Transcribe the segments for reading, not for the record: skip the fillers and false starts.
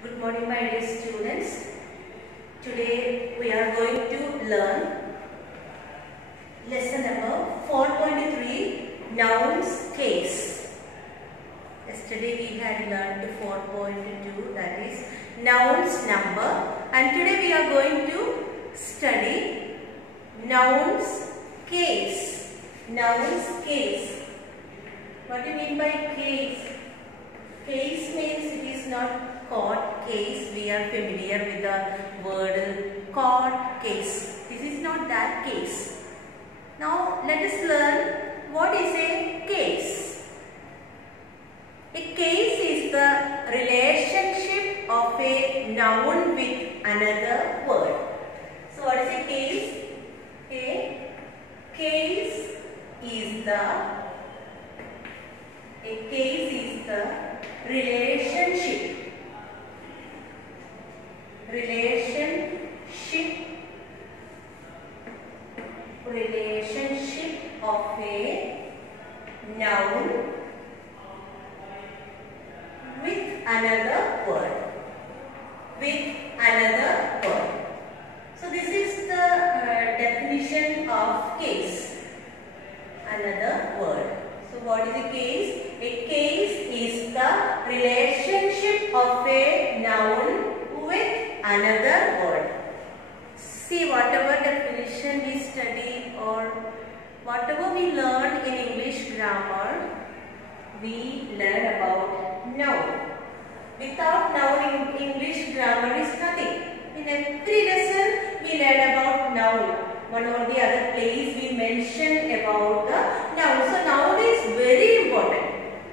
Good morning, my dear students. Today we are going to learn lesson number 4.3, nouns case. Yesterday we had learned 4.2, that is nouns number, and today we are going to study nouns case. Nouns case. What do you mean by case? Case means it is not court case. We are familiar with the word court case. This is not that case. Now let us learn what is a case. A case is the relationship of a noun with another word. So what is a case? A case is the relationship of a noun with another word. So this is the definition of case. Another word. So what is a case? A case is the relationship of a noun with another word. See, whatever definition we study or whatever we learn in English grammar, we learn about noun. Without noun, English grammar is nothing. In every lesson, we learn about noun. One or the other place we mention about the noun. So noun is very important.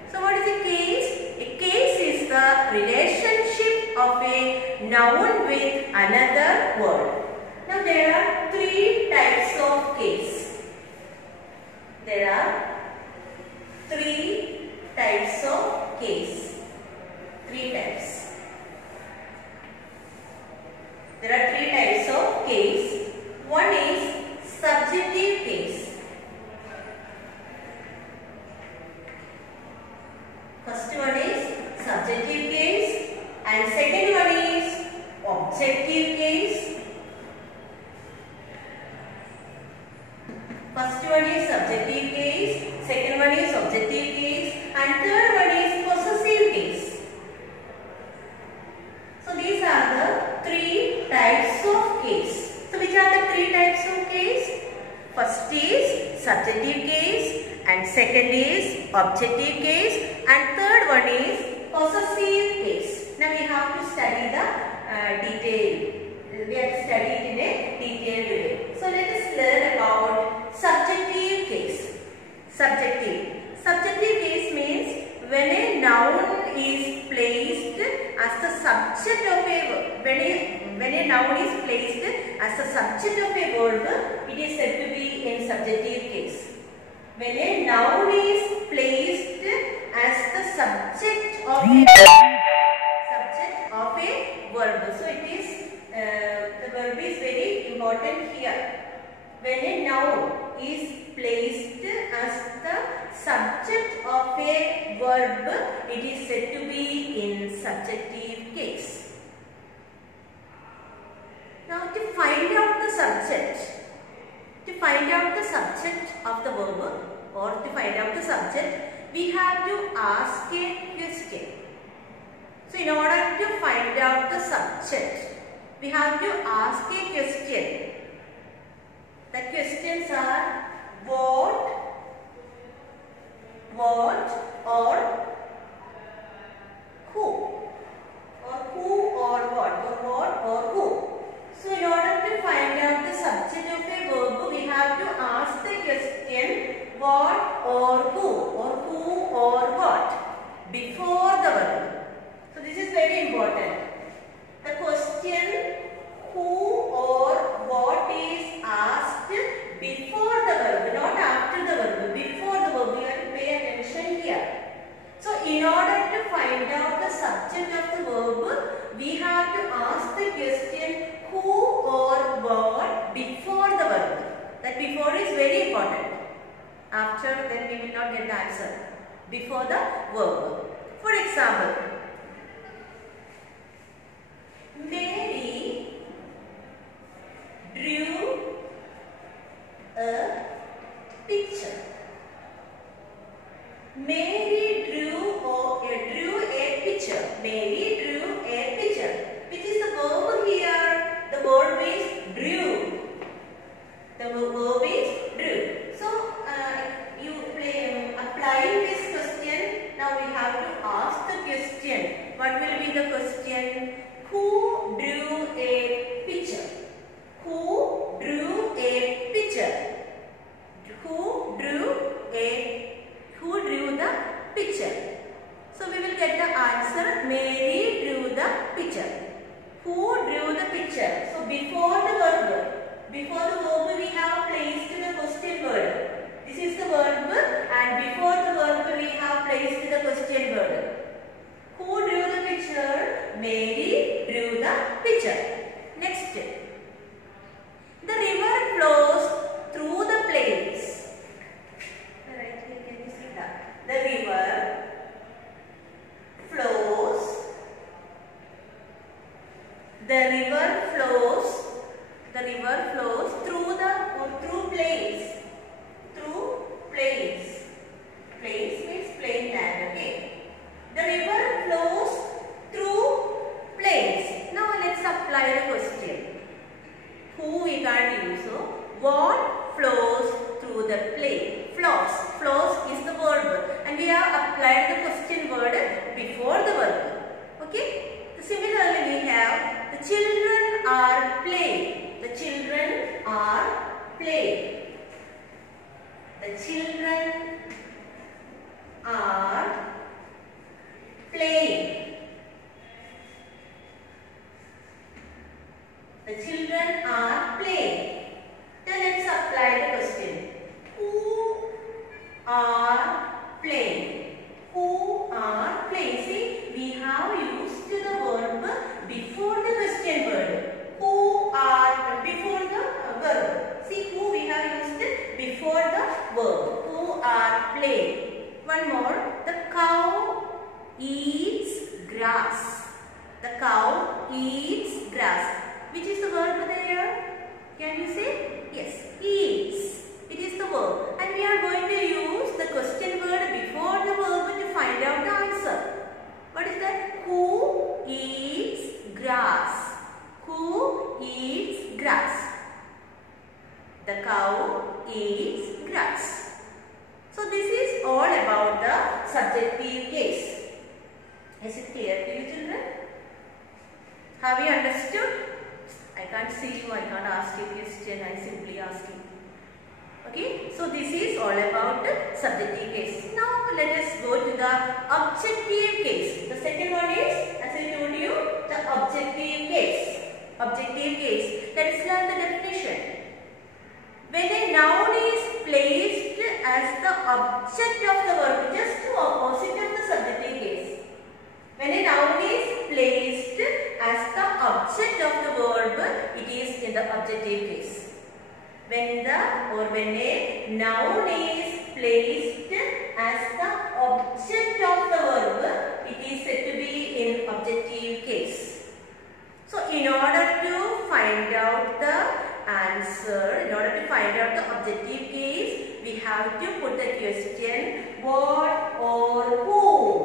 So what is a case? A case is the relationship of a noun with another word. Now there are three types of case. There are three types of case. Three types. There are three types of case. One is subjective case. First one is subjective case and second one is objective case. First one is subjective case, second one is objective case, and third one is possessive case. So these are the three types of case. So which are the three types of case? First is subjective case, and second is objective case, and third one is possessive case. Now we have to study the detail. We have to study it in a detailed way. So let us learn about subjective case. Subjective case means when a noun is placed as the subject of a when a noun is placed as the subject of a verb, it is said to be in subjective case. When a noun is placed as the subject of a verb, so it is the verb is very important here. When a noun is placed as the subject of a verb, it is said to be in subjective case. Now to find out the subject of the verb or to find out the subject, we have to ask a question. So in order to find out the subject, we have to ask a question. The questions are what or who or what or who. So in order to find out the subject of a verb, we have to ask the question what or who or what before the verb. So this is very important. The question who or what is asked before the verb, not after the verb. Before the verb, you have to pay attention here. So Mary drew a picture. Which is the verb here? The verb is drew. The verb is drew. So you applying this question. Now we have to ask the question. What will be the question? Who drew a picture? Who drew a picture? Who drew the picture? So we will get the answer. Mary drew the picture. Who drew the picture? So before the verb we have placed the question word. This is the verb, and before the verb we have placed the question word. Who drew the picture? Mary drew the picture. Next. The river flows through the plains. Right here, can you see that? The river flows. The river flows through plains. Through plains. Plains means plain land. Okay. The river flows through plains. Now let's apply the question. Who we can't use. So what flows through the plain? Flows is the verb, and we have applied the question word before the verb. Okay. Similarly, we have the children are playing. The children are playing. The children are playing. The children are playing. Then let's apply the question. Who are playing? Who are playing? See, we have used the verb before the question word. Who are before the verb. See, who we have used before the verb. Who are playing? One more. The cow eats grass. The cow eats grass. Which is the verb there? Can you say? Yes, eats. It is the verb. And we are going to use the question word before the verb to find out the answer. What is that? Who eats grass? Who eats grass? The cow eats grass. So this is all about the subjective case. Is it clear to you, children? Have you understood? I can't see you, I can't ask you a question, I simply ask you. Okay, so this is all about the subjective case. Now let us go to the objective case. The second one is, as I told you, the objective case. Objective case. Let us learn the definition. When a noun is placed as the object of the verb, just the opposite of the subjective case. When a noun is placed as the object of the verb, it is in the objective case. When a noun is placed as the object of the verb, it is said to be in objective case. So in order to find out the answer, in order to find out the objective case, we have to put the question what or whom.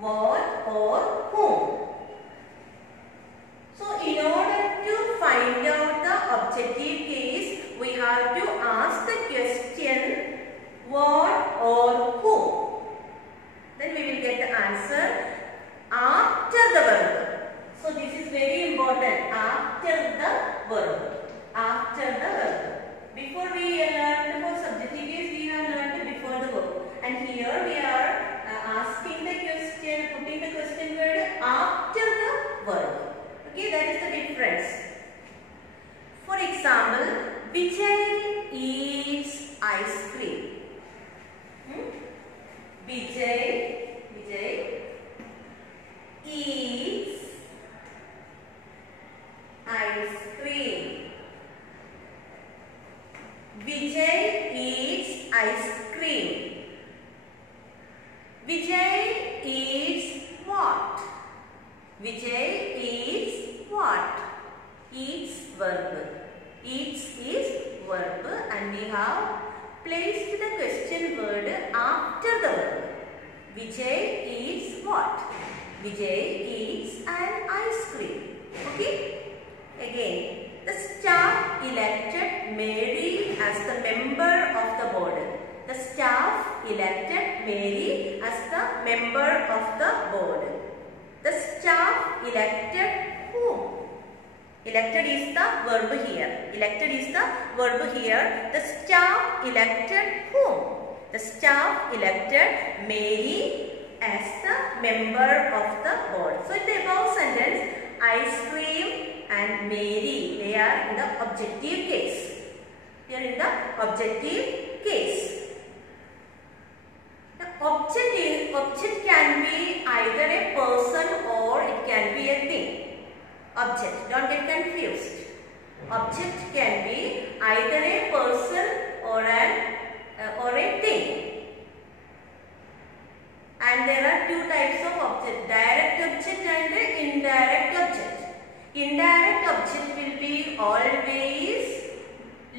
What or whom. So in order to find out the objective case, we have to ask the question what or whom. Then we will get the answer after the verb. So this is very important. After the verb. After the verb. Before we learned for subjective case, we have learned before the verb. And here we are asking the question, putting the question word after the verb. Okay, that is the difference. For example, Vijay eats ice cream. Vijay eats ice cream. Vijay eats ice cream. Vijay eats what? Vijay eats what? Eats verb. Eats is verb, and we have placed the question word after the verb. Vijay eats what? Vijay eats an ice cream. Okay. Again, the staff elected Mary as the member of the board. The staff elected Mary as the member of the board. The staff elected whom? Elected is the verb here. Elected is the verb here. The staff elected whom? The staff elected Mary as the member of the board. So in the above sentence, ice cream and Mary, they are in the objective case. They are in the objective case. The object can be either a person or it can be a thing. Object, don't get confused. Object can be either a person or a thing. And there are two types of object, direct object and indirect object. Indirect object will be always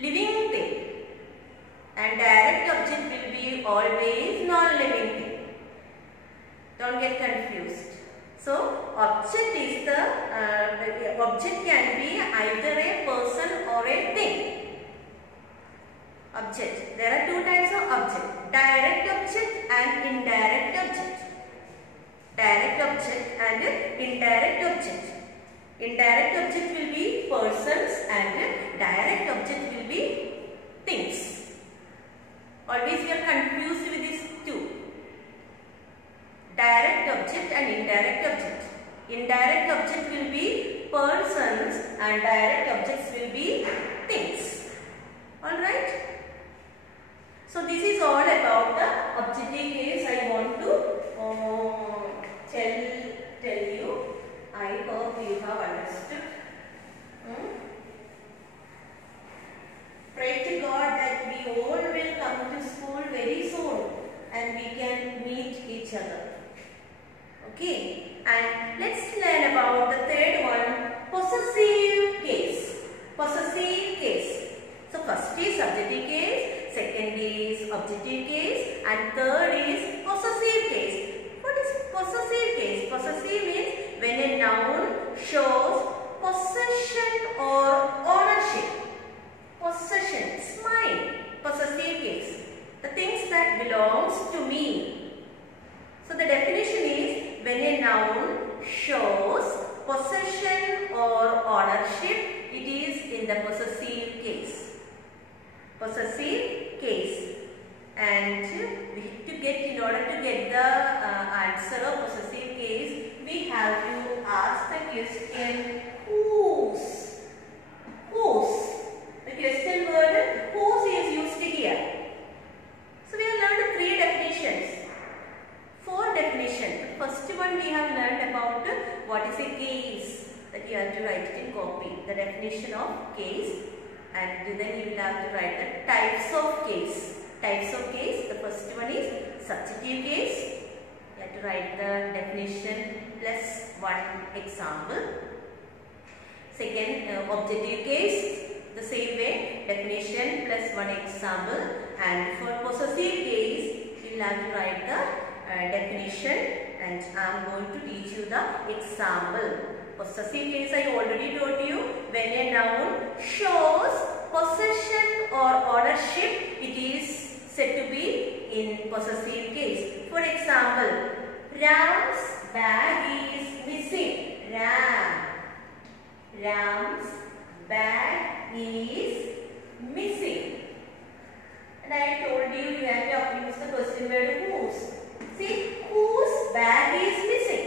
living thing and direct object will be always non-living thing. Don't get confused. So object is the object can be either a person or a thing. Object. There are two types of object, direct object and indirect object. Direct object and indirect object. Indirect object will be persons and direct object will be things. Always we are confused with these two. Direct object and indirect object. Indirect object will be persons and direct objects will be things. Alright. So this is all about the objective case I want to tell you. I hope you have understood. Pray to God that we all will come to school very soon and we can meet each other. Okay, and let's learn about the third one, possessive case. Possessive case. So first is subjective case, second is objective case, and third is possessive case. What is possessive case? Possessive means when a noun shows possession or ownership. Possession, it's mine. Possessive case. The things that belongs to me. So the definition is when a noun shows possession or ownership, it is in the possessive case. Possessive case. And in order to get the answer of possessive case, we have to ask the question whose. Whose. The question word whose is used here. So we have learned three definitions. Four definitions. The first one we have learned about what is a case. That you have to write it in copy. The definition of case. And then you will have to write the types of case. Types of case. The first one is subjective case. You have to write the definition plus one example. Second, objective case. The same way, definition plus one example. And for possessive case, you will have to write the definition and I am going to teach you the example. Possessive case I already told you. When a noun shows possession or ownership, it is said to be in possessive case. For example, Ram's bag is missing. Ram's bag is missing. And I told you have to use the question word whose. See, whose bag is missing?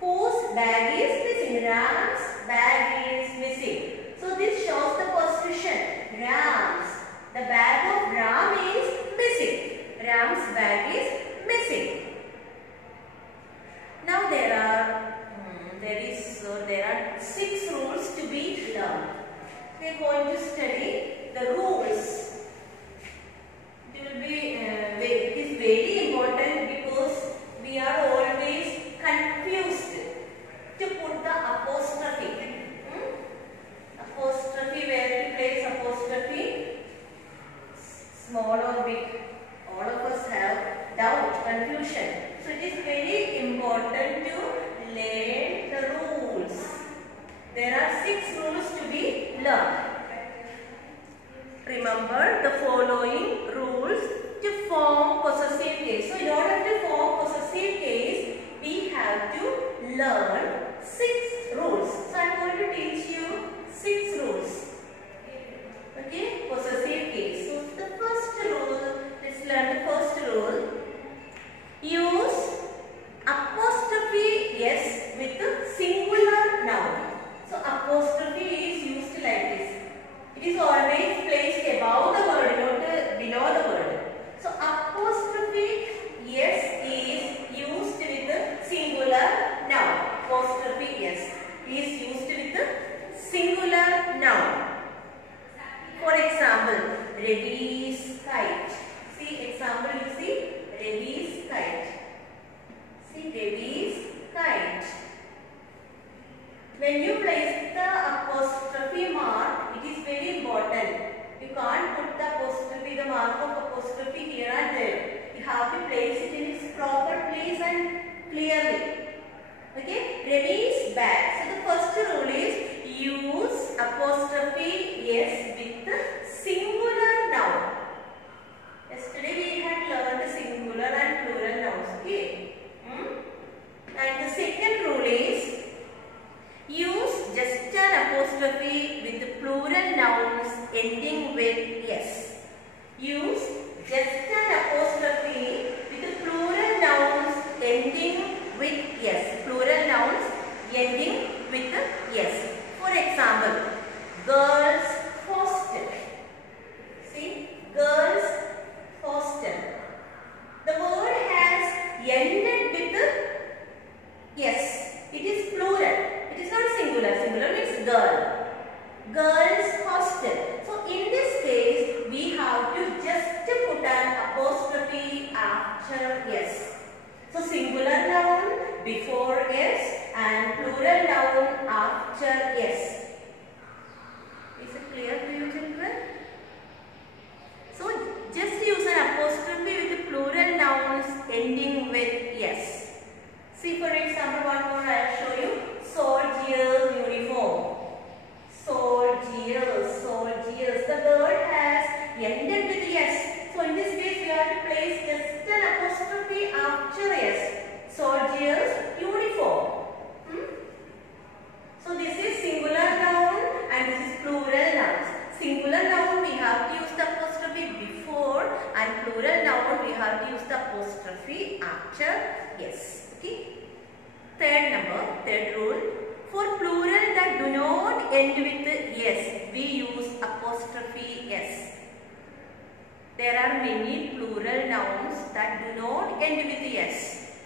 Whose bag is missing? Ram's bag is missing. So this shows the possession. Ram's. The bag of Ram is missing. Ram's bag is missing. Now there are 6 rules to be learned. We are going to study the rules. It is very important because we are always confused to put the apostrophe. Apostrophe, where to place apostrophe, small or big. All of us have doubt, confusion. So it is very important to have to learn 6 rules. So I am going to teach you 6 rules. Okay, possessive case. So the first rule, let's learn the first rule. Use apostrophe s with the singular noun. So apostrophe is used like this. It is always placed above the word, not below the word. So apostrophe s is used with the singular noun. Apostrophe s is used with the singular noun. For example, Ravi's kite. See example, you see Ravi's kite. See Ravi's kite. When you place the apostrophe mark, it is very important. You can't put the apostrophe, the mark of apostrophe here and there. You have to place it in its proper place and clearly. Okay, Ravi's bag. So the first rule is use apostrophe s with the singular noun. Yesterday we had learned the singular and plural nouns. Okay. And the second rule is use just an apostrophe with the plural nouns ending with s. Use just an apostrophe with the plural nouns ending with s. Plural nouns ending with the s. For example, girls hostel. See, girls hostel. The word has ended with the s. It is plural. It is not singular. Singular means girl. Girls hostel. So in this case, we have to just put an apostrophe after s. So singular noun before s and plural noun after s. Is it clear to you, children? So just use an apostrophe with the plural nouns ending with s. See for example, one more I will show you. Soldiers uniform. Soldiers, soldiers. The word has ended with s. So in this case we have to place just an apostrophe after s. Soldiers uniform. So this is singular noun and this is plural nouns. Singular noun we have to use the apostrophe before and plural noun we have to use the apostrophe after s. Okay. Third rule. For plural that do not end with s, we use apostrophe s. There are many plural nouns that do not end with s.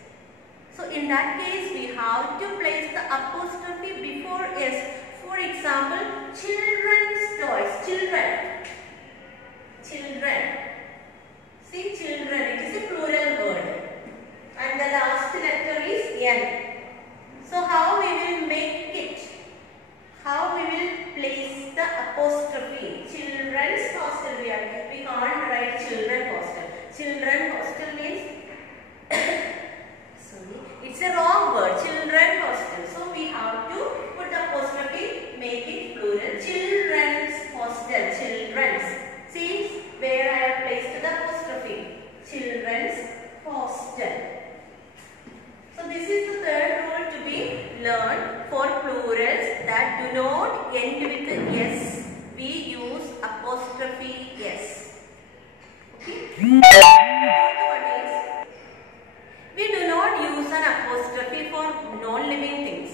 So in that case, we have to place the apostrophe before s. For example, children's toys. Children. Children. See, children. It is a plural word. And the last letter is n. So how we will make it? How we will place the apostrophe? Children's hostel. We can't write children hostel. Children hostel means sorry, it's a wrong word. Children hostel. So we have to put the apostrophe, make it plural. Children's hostel. Children's. See where I have placed the apostrophe. Children's hostel. So this is the third rule to be learned for plurals that do not end with s. We use apostrophe s. Okay. Fourth one is we do not use an apostrophe for non-living things.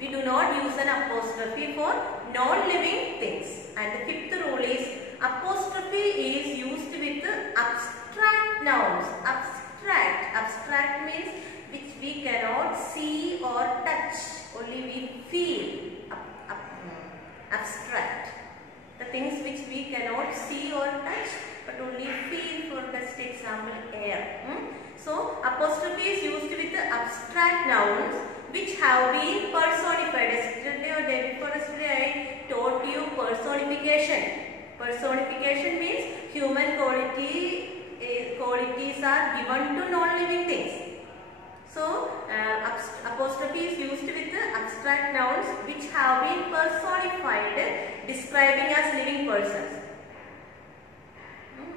We do not use an apostrophe for non-living things. And the fifth rule is apostrophe is used with abstract nouns. Abstract means which we cannot see or touch, only we feel. Abstract. The things which we cannot see or touch but only feel. For best example, air. So apostrophe is used with the abstract nouns which have been personified. Yesterday or day before yesterday I taught you personification. Personification means human qualities are given to non-living things. So apostrophe is used with the abstract nouns which have been personified, describing as living persons.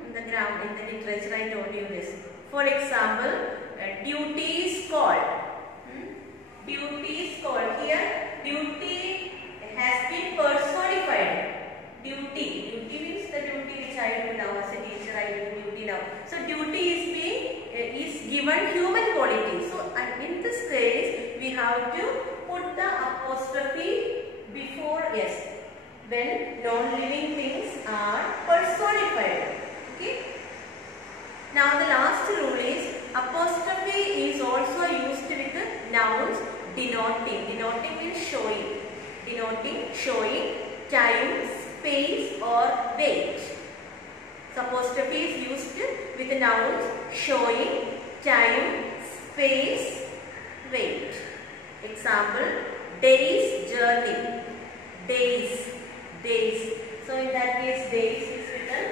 In the literature I told you this. For example, duty is called. have to put the apostrophe before S when non-living things are personified. Okay. Now the last rule is apostrophe is also used with nouns denoting. Denoting means showing. Denoting, showing time, space or weight. So apostrophe is used with nouns showing time, space, weight. Example, day's journey. Days, days. So in that case, days is written.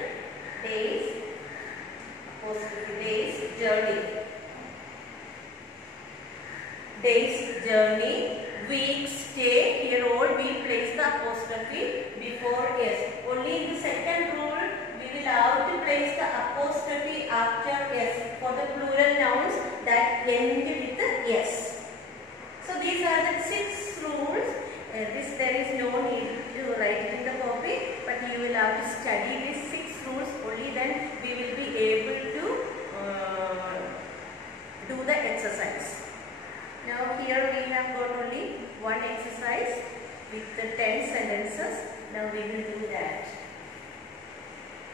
Days, apostrophe, days, journey. Days, journey. Weeks, day. Here all we place the apostrophe before S. Only in the second rule we will have to place the apostrophe after S for the plural nouns that end with the S. So these are the 6 rules. There is no need to write it in the copy, but you will have to study these 6 rules. Only then we will be able to do the exercise. Now here we have got only one exercise with the 10 sentences. Now we will do that.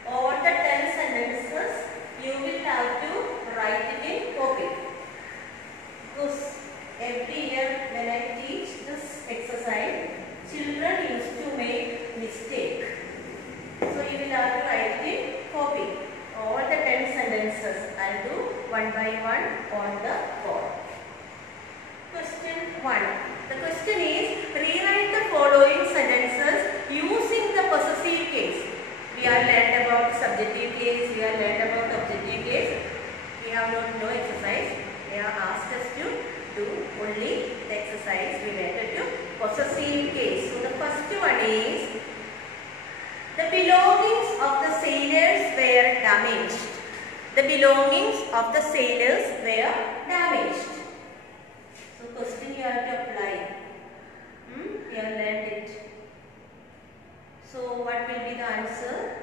All the 10 sentences you will have to write it in copy. Because every year when I teach this exercise, children used to make mistake. So you will have to write it in copy. All the 10 sentences I will do one by one on the board. Question 1. The question is, rewrite the following sentences using the possessive case. We have learned about subjective case, we have learned about objective case. We have not no exercise. They have asked us to do only the exercise related to possessive case. So the first one is, the belongings of the sailors were damaged. The belongings of the sailors were damaged. So question you have to apply. You have learned it. So what will be the answer?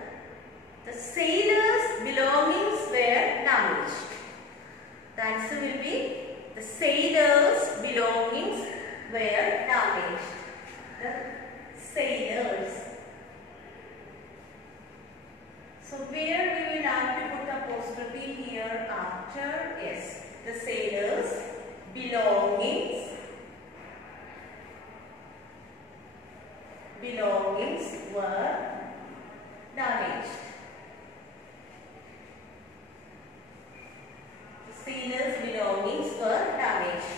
The sailors' belongings were damaged. The answer will be the sailors' belongings were damaged. The sailors. So where we will have to put apostrophe here after S. The sailors' belongings were damaged. The sailors' belongings were damaged.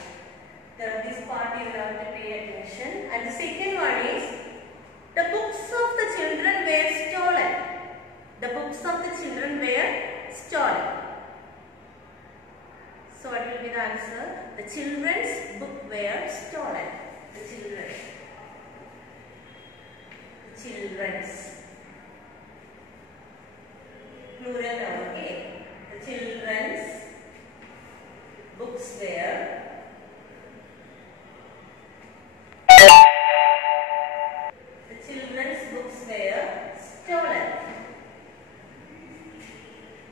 This part you will have to pay attention. And the second one is, the books of the children were stolen. The books of the children were stolen. So what will be the answer? The children's book were stolen. The children. The children's. Plural now, okay? The children's books were stolen.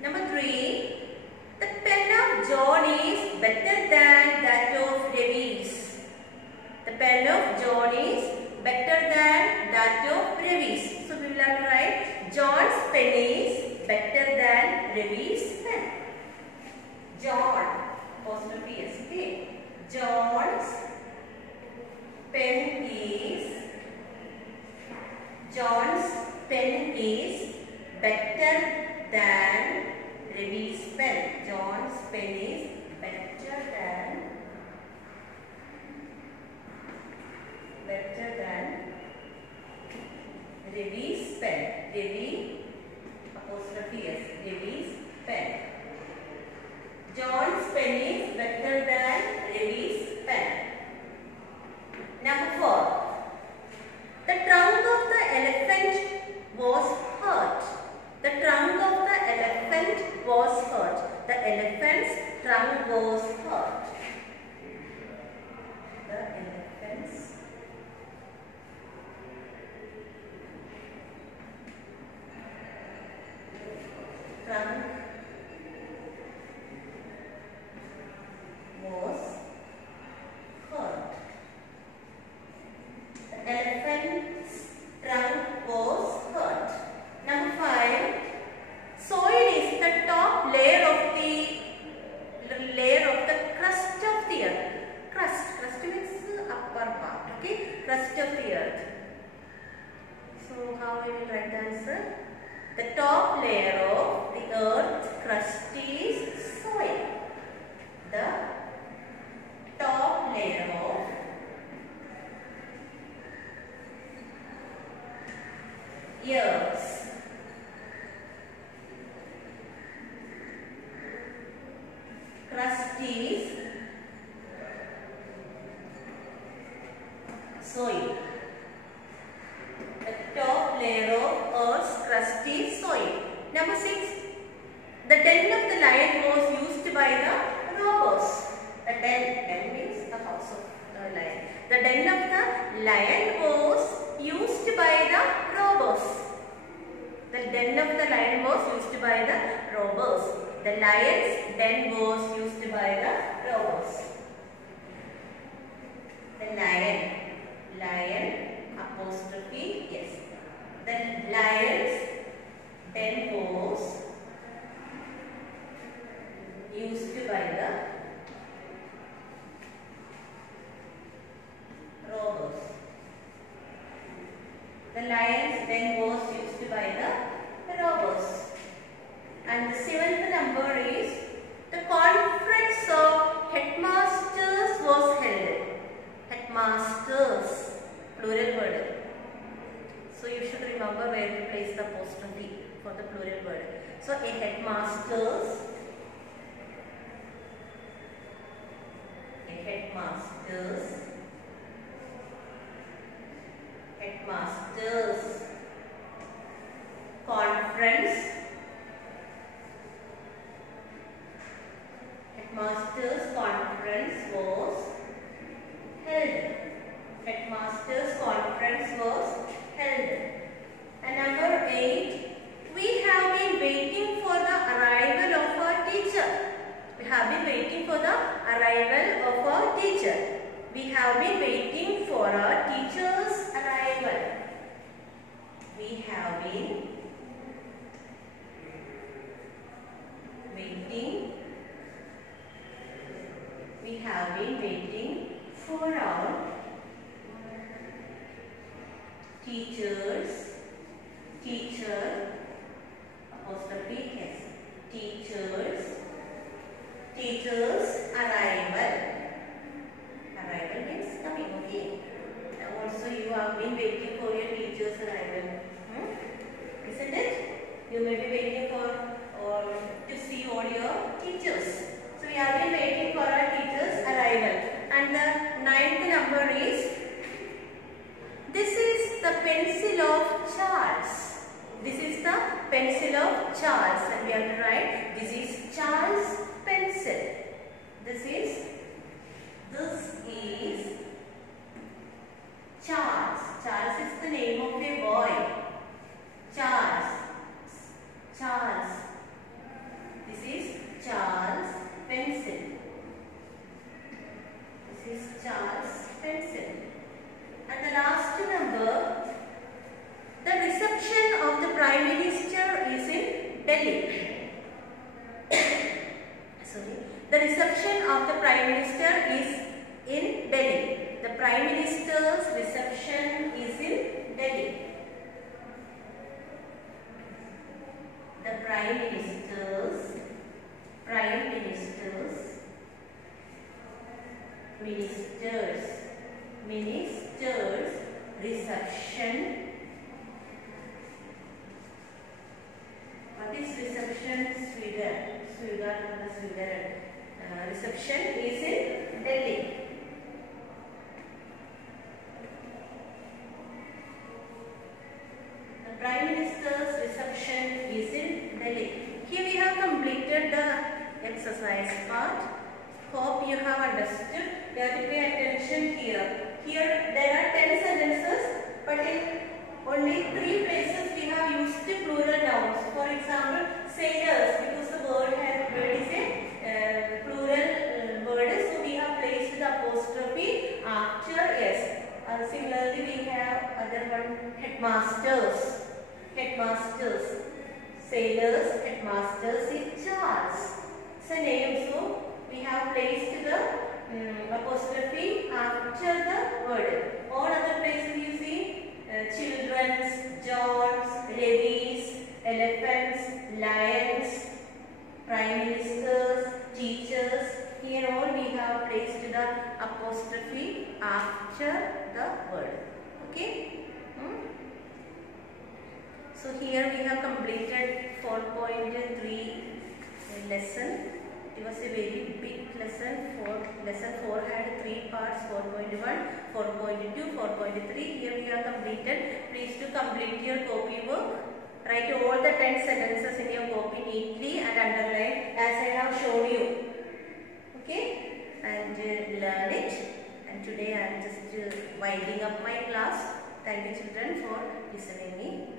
Number 3. The pen of John is better than that of Ravi's. The pen of John is better than that of Ravi's. So we will The top layer of the earth's crust is soil. The top layer of earth's crust is soil. The top layer of earth's crust is soil. Number 6. The den of the lion was used by the robbers. The den means the house of the lion. The den of the lion was used by the robbers. The den of the lion was used by the robbers. The lion's den was used by the robbers. The lion apostrophe, yes. The lion's den was used by the robbers. The lion's den was used by the robbers. And the 7th number is the conference of headmasters was held. Headmasters, plural word. So you should remember where to place the apostrophe for the plural word. So a headmasters conference. Headmasters conference was held. Headmasters conference was held. And number 8, we have been waiting for the arrival of our teacher. We have been waiting for the arrival of our teacher. We have been waiting for our teacher's arrival. We have been waiting. We have been waiting for our teacher apostrophe s, teacher's arrival. Arrival means coming, okay. Also you have been waiting for your teacher's arrival. Isn't it? You may be waiting for or to see all your teachers. So we have been waiting for our teacher's arrival. And the 9th number is, this is the pencil of Charles. This is the pencil of Charles. And we have to write, this is Charles' pencil. This is Charles. Charles is the name of a boy. Charles. This is Charles' pencil. This is Charles' pencil. And the last number, the reception of the Prime Minister is in Delhi. Sorry. The reception of the Prime Minister is in Delhi. The Prime Minister's reception is in Delhi. The Prime Minister's reception. What is reception? Sweden. Reception is in Delhi. The Prime Minister's reception is in Delhi. Here we have completed the exercise part. Hope you have understood. You have to pay attention here. Here there are 10 sentences, but in only 3 places we have used the plural nouns. For example, sailors, because the word is a plural word, so we have placed the apostrophe after s. Similarly, we have other one, headmasters. Sailors, headmasters is Charles. It's a name, so we have placed the apostrophe after the word. All other places you see children's, John's, Levi's, elephants. the apostrophe after the word. Okay. So here we have completed 4.3 lesson. It was a very big lesson. Lesson 4 had 3 parts: 4.1, 4.2, 4.3. Here we have completed. Please to complete your copy work. Write all the 10 sentences in your copy neatly and underline as I have shown you. Okay, and learn it. And today I am just winding up my class. Thank you children for listening me.